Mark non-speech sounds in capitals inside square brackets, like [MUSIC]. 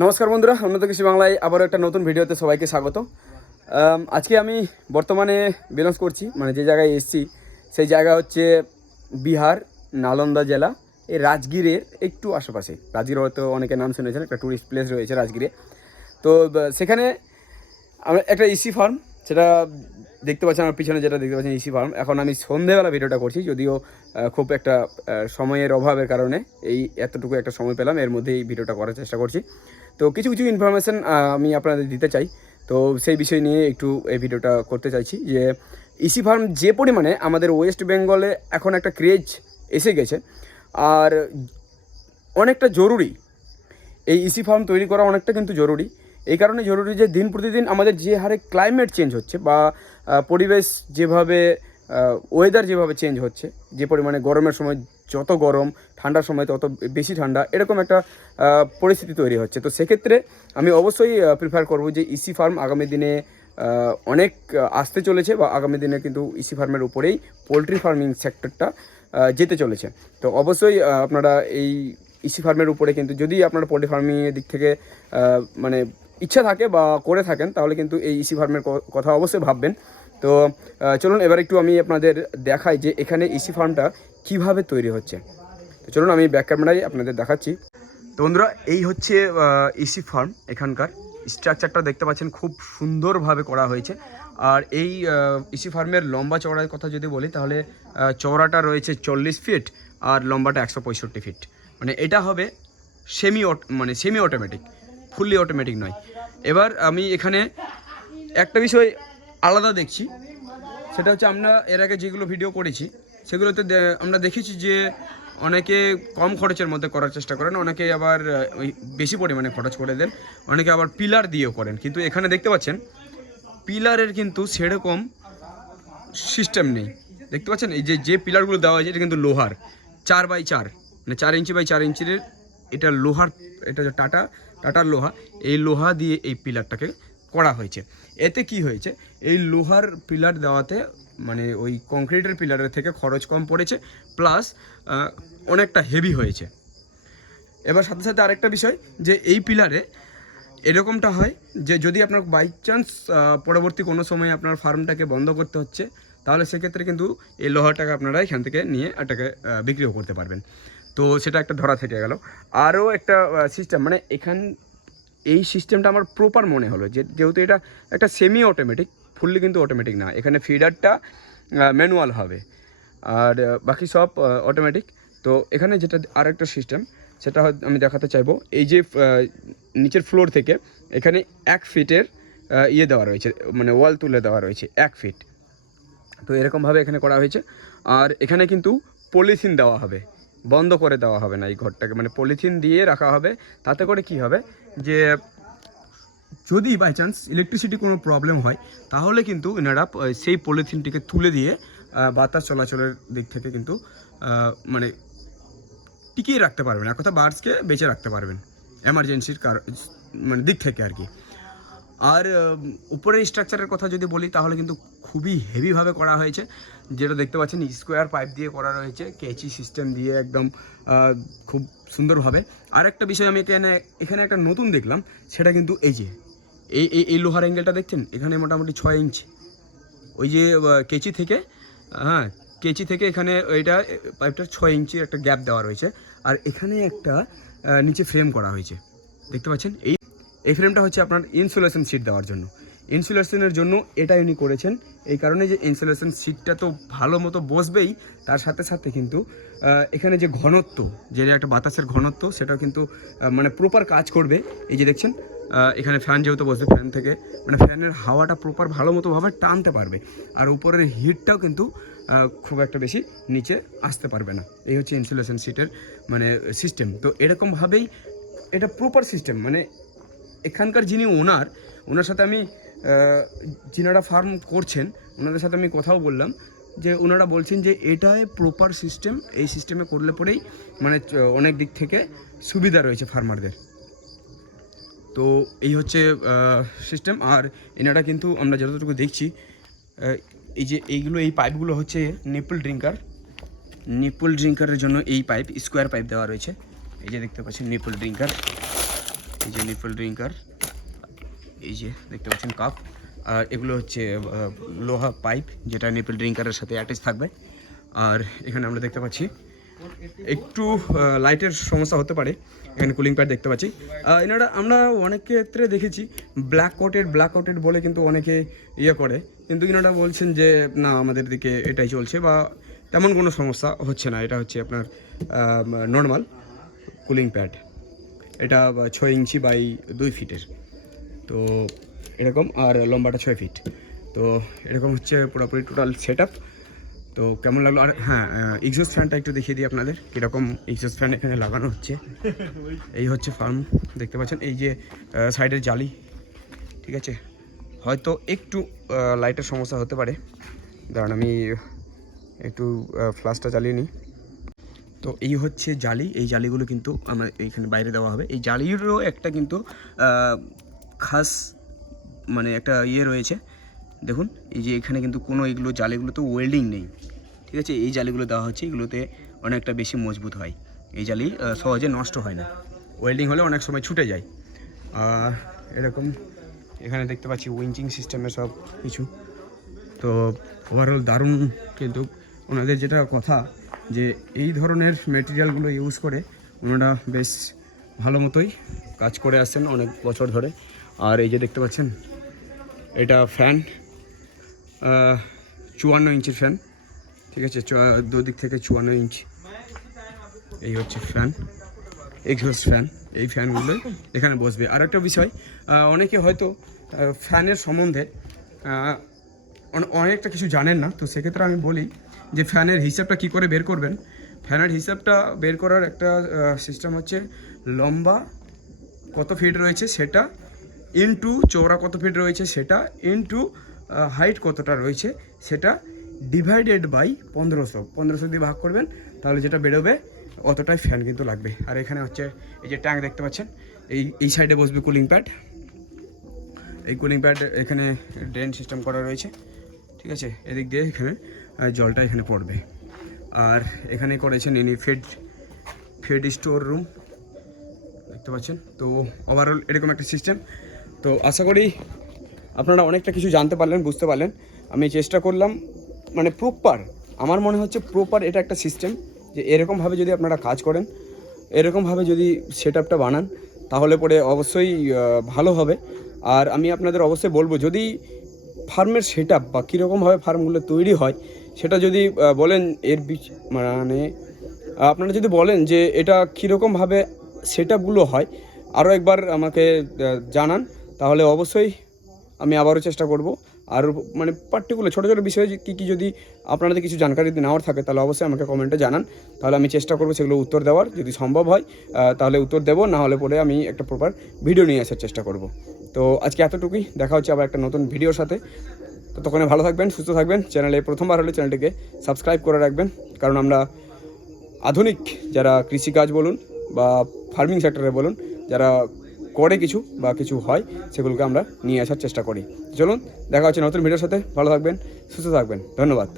নমস্কার বন্ধুরা, উন্নত কৃষি বাংলায় আবারও একটা নতুন ভিডিওতে সবাইকে স্বাগত। আজকে আমি বর্তমানে বিলংস করছি মানে যে জায়গায় এসছি, সেই জায়গা হচ্ছে বিহার, নালন্দা জেলা, এই রাজগীরের একটু আশেপাশে। রাজগীর হয়তো অনেকে নাম শুনেছেন, একটা ট্যুরিস্ট প্লেস রয়েছে রাজগীরে। তো সেখানে আমরা একটা ইসি ফার্ম সেটা দেখতে পাচ্ছেন, আমার পিছনে যেটা দেখতে পাচ্ছেন ইসি ফার্ম এখন আমি সন্ধেবেলা ভিডিওটা করছি, যদিও খুব একটা সময়ের অভাবের কারণে এই এতটুকু একটা সময় পেলাম, এর মধ্যে এই ভিডিওটা করার চেষ্টা করছি। তো কিছু কিছু ইনফরমেশান আমি আপনাদের দিতে চাই। তো সেই বিষয় নিয়ে একটু এই ভিডিওটা করতে চাইছি যে ইসি ফার্ম যে পরিমাণে আমাদের ওয়েস্ট বেঙ্গলে এখন একটা ক্রেজ এসে গেছে, আর অনেকটা জরুরি। এই ইসি ফার্ম তৈরি করা অনেকটা কিন্তু জরুরি। এই কারণে জরুরি যে দিন প্রতিদিন আমাদের যে হারে ক্লাইমেট চেঞ্জ হচ্ছে বা পরিবেশ যেভাবে ওয়েদার যেভাবে চেঞ্জ হচ্ছে, যে পরিমাণে গরমের সময় যত গরম, ঠান্ডার সময় তত বেশি ঠান্ডা, এরকম একটা পরিস্থিতি তৈরি হচ্ছে। তো সেক্ষেত্রে আমি অবশ্যই প্রিফার করব যে ইসি ফার্ম আগামী দিনে অনেক আসতে চলেছে বা আগামী দিনে কিন্তু ইসি ফার্মের উপরেই পোলট্রি ফার্মিং সেক্টরটা যেতে চলেছে। তো অবশ্যই আপনারা এই ইসি ফার্মের উপরে কিন্তু যদি আপনারা পোলট্রি ফার্মিংয়ের দিক থেকে মানে ইচ্ছা থাকে বা করে থাকেন, তাহলে কিন্তু এই ইসি ফার্মের কথা অবশ্যই ভাববেন। তো চলুন এবার একটু আমি আপনাদের দেখাই যে এখানে ইসি ফার্মটা কীভাবে তৈরি হচ্ছে। তো চলুন আমি ব্যাক ক্যামেরায় আপনাদের দেখাচ্ছি। তো বন্ধুরা, এই হচ্ছে ইসি ফার্ম এখানকার। স্ট্রাকচারটা দেখতে পাচ্ছেন, খুব সুন্দরভাবে করা হয়েছে। আর এই ইসি ফার্মের লম্বা চওড়ার কথা যদি বলি, তাহলে চওড়াটা রয়েছে চল্লিশ ফিট আর লম্বাটা একশো পঁয়ষট্টি ফিট মানে এটা হবে সেমি মানে সেমি অটোমেটিক ফুললি অটোমেটিক নয়। এবার আমি এখানে একটা বিষয় আলাদা দেখছি। সেটা হচ্ছে আমরা এর আগে যেগুলো ভিডিও করেছি, সেগুলোতে আমরা দেখেছি যে অনেকে কম খরচের মধ্যে করার চেষ্টা করেন, অনেকে আবার ওই বেশি পরিমাণে খরচ করে দেন, অনেকে আবার পিলার দিয়েও করেন। কিন্তু এখানে দেখতে পাচ্ছেন, পিলারের কিন্তু সেরকম সিস্টেম নেই। দেখতে পাচ্ছেন? এই যে যে পিলারগুলো দেওয়া হয়েছে, এটা কিন্তু লোহার, চার বাই চার মানে চার ইঞ্চি বাই চার ইঞ্চির, এটা লোহার, এটা টাটা, টাটার লোহা। এই লোহা দিয়ে এই পিলারটাকে করা হয়েছে। এতে কি হয়েছে? এই লোহার পিলার দেওয়াতে মানে ওই কংক্রিটের পিলারের থেকে খরচ কম পড়েছে, প্লাস অনেকটা হেভি হয়েছে। এবার সাথে সাথে আরেকটা বিষয়, যে এই পিলারে এরকমটা হয় যে যদি আপনার বাই চান্স পরবর্তী কোনো সময় আপনার ফার্মটাকে বন্ধ করতে হচ্ছে, তাহলে সেক্ষেত্রে কিন্তু এই লোহাটাকে আপনারা এখান থেকে নিয়ে এটাকে বিক্রিও করতে পারবেন। তো সেটা একটা ধরা থেকে গেল। আরও একটা সিস্টেম মানে এখান এই সিস্টেমটা আমার প্রপার মনে হলো যে, যেহেতু এটা একটা সেমি অটোমেটিক ফুললি কিন্তু অটোমেটিক না। এখানে ফিডারটা ম্যানুয়াল হবে। আর বাকি সব অটোমেটিক তো এখানে যেটা আরেকটা সিস্টেম সেটা আমি দেখাতে চাইব। এই যে নিচের ফ্লোর থেকে এখানে এক ফিটের ইয়ে দেওয়া রয়েছে মানে ওয়াল তুলে দেওয়া রয়েছে, এক ফিট। তো এরকমভাবে এখানে করা হয়েছে। আর এখানে কিন্তু পলিথিন দেওয়া হবে। বন্ধ করে দেওয়া হবে না এই ঘরটাকে। মানে পলিথিন দিয়ে রাখা হবে। তাতে করে কি হবে যে, যদি বাই চান্স ইলেকট্রিসিটি কোনো প্রবলেম হয়, তাহলে কিন্তু এনারা সেই পলিথিনটিকে তুলে দিয়ে বাতাস চলাচলের দিক থেকে কিন্তু মানে টিকিয়ে রাখতে পারবেন। এক কথা বার্ডসকে বেঁচে রাখতে পারবেন। এমার্জেন্সির কার মানে দিক থেকে আর কি। আর উপরের স্ট্রাকচারের কথা যদি বলি, তাহলে কিন্তু খুবই হেভিভাবে করা হয়েছে। যেটা দেখতে পাচ্ছেন স্কোয়ার পাইপ দিয়ে করা রয়েছে কেচি সিস্টেম দিয়ে একদম খুব সুন্দরভাবে আর একটা বিষয় আমি এখানে এখানে একটা নতুন দেখলাম, সেটা কিন্তু এই যে, এই এই লোহার অ্যাঙ্গেলটা দেখছেন? এখানে মোটামুটি ছয় ইঞ্চি ওই যে কেচি থেকে হ্যাঁ কেচি থেকে এখানে ওইটা পাইপটার ছয় ইঞ্চি একটা গ্যাপ দেওয়া রয়েছে। আর এখানে একটা নিচে ফ্রেম করা হয়েছে। দেখতে পাচ্ছেন? এই এই ফ্রেমটা হচ্ছে আপনার ইনসুলেশন সিট দেওয়ার জন্য। ইনসুলেশনের জন্য এটা উনি করেছেন, এই কারণে যে ইনসুলেশন সিটটা তো ভালো মতো বসবেই, তার সাথে সাথে কিন্তু এখানে যে ঘনত্ব, যে একটা বাতাসের ঘনত্ব, সেটাও কিন্তু মানে প্রপার কাজ করবে। এই যে দেখছেন এখানে ফ্যান যেহেতু বসবে ফ্যান থেকে মানে ফ্যানের হাওয়াটা প্রপার ভালো মতোভাবে টানতে পারবে। আর উপরের হিটটাও কিন্তু খুব একটা বেশি নিচে আসতে পারবে না। এই হচ্ছে ইনসুলেশন সিটের মানে সিস্টেম তো এরকমভাবেই, এটা প্রপার সিস্টেম মানে এখানকার যিনি ওনার ওনার সাথে আমি যিনারা ফার্ম করছেন, ওনাদের সাথে আমি কথাও বললাম, যে ওনারা বলছেন যে এটাই প্রপার সিস্টেম এই সিস্টেমে করলে পরেই মানে অনেক দিক থেকে সুবিধা রয়েছে ফার্মারদের তো এই হচ্ছে সিস্টেম আর এনারা কিন্তু আমরা যতটুকু দেখছি এই যে এইগুলো, এই পাইপগুলো হচ্ছে নিপল ড্রিঙ্কার নিপল ড্রিঙ্কারের জন্য এই পাইপ স্কোয়ার পাইপ দেওয়া রয়েছে। এই যে দেখতে পাচ্ছেন নিপল ড্রিঙ্কার এই যে নিপল ড্রিঙ্কার এই যে দেখতে পাচ্ছেন কাপ আর এগুলো হচ্ছে লোহা পাইপ যেটা নিপল ড্রিঙ্কারের সাথে অ্যাটাচ থাকবে। আর এখানে আমরা দেখতে পাচ্ছি, একটু লাইটের সমস্যা হতে পারে, এখানে কুলিং প্যাড দেখতে পাচ্ছি। এনারা আমরা অনেক ক্ষেত্রে দেখেছি ব্ল্যাক কোটেড ব্ল্যাক কোটেড বলে কিন্তু অনেকে ইয়ে করে, কিন্তু এনারা বলছেন যে, না, আমাদের দিকে এটাই চলছে বা তেমন কোনো সমস্যা হচ্ছে না, এটা হচ্ছে আপনার নর্মাল কুলিং প্যাড এটা ছয় ইঞ্চি বাই দুই ফিটের। তো এরকম আর লম্বাটা ছয় ফিট। তো এরকম হচ্ছে পুরোপুরি টোটাল সেট তো কেমন লাগল? আর হ্যাঁ এক্সস্ট ফ্যানটা একটু দেখিয়ে দিই আপনাদের। কীরকম এক্সস্ট ফ্যান এখানে লাগানো হচ্ছে। [LAUGHS] এই হচ্ছে ফার্ম দেখতে পাচ্ছেন? এই যে সাইডের জালি। ঠিক আছে? হয়তো একটু লাইটের সমস্যা হতে পারে। দাঁড়ান আমি একটু ফ্লাশটা চালিয়ে নিই। তো এই হচ্ছে জালি, এই জালিগুলো কিন্তু আমরা এইখানে বাইরে দেওয়া হবে। এই জালিরও একটা কিন্তু খাস মানে একটা ইয়ে রয়েছে। দেখুন, এই যে এখানে কিন্তু কোনো এগুলো, জালিগুলোতে ওয়েল্ডিং নেই। ঠিক আছে? এই জালিগুলো দেওয়া হচ্ছে, এগুলোতে অনেকটা বেশি মজবুত হয়। এই জালি সহজে নষ্ট হয় না। ওয়েল্ডিং হলে অনেক সময় ছুটে যায়। আর এরকম এখানে দেখতে পাচ্ছি উইঞ্চিং সিস্টেমে সব কিছু। তো ওভারঅল দারুণ কিন্তু ওনাদের যেটা কথা যে এই ধরনের মেটেরিয়ালগুলো ইউজ করে ওনারা বেশ ভালো মতোই কাজ করে আসছেন অনেক বছর ধরে। আর এই যে দেখতে পাচ্ছেন, এটা ফ্যান চুয়ান্ন ইঞ্চির ফ্যান ঠিক আছে? দুদিক থেকে চুয়ান্ন ইঞ্চ। এই হচ্ছে ফ্যান এক্সহস্ট ফ্যান এই ফ্যানগুলোই এখানে বসবে। আর একটা বিষয় অনেকে হয়তো ফ্যানের সম্বন্ধে অনেকটা কিছু জানেন না, তো সেক্ষেত্রে আমি বলি যে ফ্যানের হিসাবটা কি করে বের করবেন? ফ্যানের হিসাবটা বের করার একটা সিস্টেম হচ্ছে লম্বা কত ফিট রয়েছে সেটা ইনটু চওড়া কত ফিট রয়েছে সেটা ইনটু হাইট কতটা রয়েছে সেটা ডিভাইডেড বাই পনেরোশো। পনেরোশো দিয়ে ভাগ করবেন, তাহলে যেটা বেরোবে অতটাই ফ্যান কিন্তু লাগবে। আর এখানে হচ্ছে এই যে ট্যাঙ্ক দেখতে পাচ্ছেন, এই এই সাইডে বসবে কুলিং প্যাড এই কুলিং প্যাড এখানে ড্রেন সিস্টেম করা রয়েছে, ঠিক আছে? এদিক দিয়ে এখানে জলটা এখানে পড়বে। আর এখানে করেছেন ইনি ফেড ফেড স্টোর রুম, দেখতে পাচ্ছেন? তো ওভারঅল এরকম একটা সিস্টেম তো আশা করি আপনারা অনেকটা কিছু জানতে পারলেন, বুঝতে পারলেন। আমি চেষ্টা করলাম মানে প্রপার আমার মনে হচ্ছে প্রপার এটা একটা সিস্টেম যে এরকমভাবে যদি আপনারা কাজ করেন, এরকমভাবে যদি সেট আপটা বানান, তাহলে পরে অবশ্যই ভালো হবে। আর আমি আপনাদের অবশ্যই বলব, যদি ফার্মের সেট আপ বা কীরকমভাবে ফার্মগুলো তৈরি হয় সেটা যদি বলেন এর বিচ মানে আপনারা যদি বলেন যে এটা কীরকমভাবে সেট আপগুলো হয় আরও একবার আমাকে জানান, তাহলে অবশ্যই আমি আবারও চেষ্টা করব। আর মানে পার্টিকুলার ছোটো ছোটো বিষয়ে কী কী যদি আপনাদের কিছু জানকারি যদি নেওয়ার থাকে, তাহলে অবশ্যই আমাকে কমেন্টে জানান। তাহলে আমি চেষ্টা করব সেগুলো উত্তর দেওয়ার। যদি সম্ভব হয় তাহলে উত্তর দেবো, না হলে পরে আমি একটা প্রপার ভিডিও নিয়ে আসার চেষ্টা করব। তো আজকে এতটুকুই। দেখা হচ্ছে আবার একটা নতুন ভিডিওর সাথে। তো তখন ভালো থাকবেন, সুস্থ থাকবেন। চ্যানেলে প্রথমবার হলে চ্যানেলটিকে সাবস্ক্রাইব করে রাখবেন। কারণ আমরা আধুনিক যারা কৃষিকাজ বলুন বা ফার্মিং সেক্টরে বলুন, যারা করে কিছু বা কিছু হয়, সেগুলোকে আমরা নিয়ে আসার চেষ্টা করি। চলুন, দেখা হচ্ছে নতুন ভিডিওর সাথে। ভালো থাকবেন, সুস্থ থাকবেন। ধন্যবাদ।